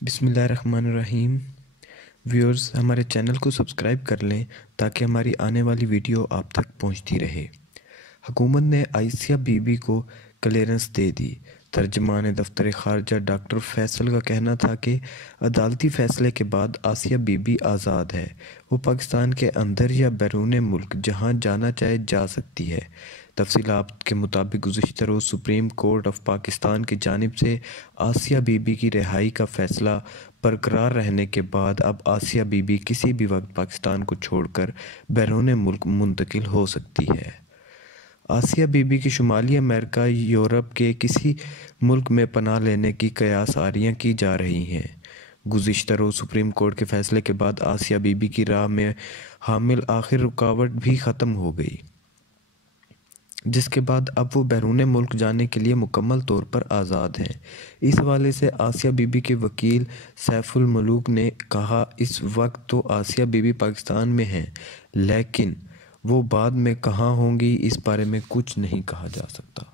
बिस्मिल्लाहिर्रहमानिर्रहीम। व्यूअर्स, हमारे चैनल को सब्सक्राइब कर लें ताकि हमारी आने वाली वीडियो आप तक पहुंचती रहे। हुकूमत ने आसिया बीबी को क्लियरेंस दे दी। तर्जमान दफ्तर ख़ारजा डॉक्टर फैसल का कहना था कि अदालती फ़ैसले के बाद आसिया बीबी आज़ाद है। वो पाकिस्तान के अंदर या बैरून मुल्क जहाँ जाना चाहे जा सकती है। तफसीलात के मुताबिक गुज़िश्ता रोज़ सुप्रीम कोर्ट ऑफ पाकिस्तान की जानिब से आसिया बीबी की रिहाई का फ़ैसला बरकरार रहने के बाद अब आसिया बीबी किसी भी वक्त पाकिस्तान को छोड़कर बैरून मुल्क मुंतकिल हो सकती है। आसिया बीबी की शुमाली अमेरिका, यूरोप के किसी मुल्क में पनाह लेने की कयास आरियाँ की जा रही हैं। गुज़िश्ता रोज़ सुप्रीम कोर्ट के फ़ैसले के बाद आसिया बीबी की राह में हामिल आखिर रुकावट भी ख़त्म हो गई, जिसके बाद अब वो बैरून मुल्क जाने के लिए मुकम्मल तौर पर आज़ाद हैं। इस हवाले से आसिया बीबी के वकील सैफुल मलूक ने कहा, इस वक्त तो आसिया बीबी पाकिस्तान में हैं, लेकिन वो बाद में कहाँ होंगी इस बारे में कुछ नहीं कहा जा सकता।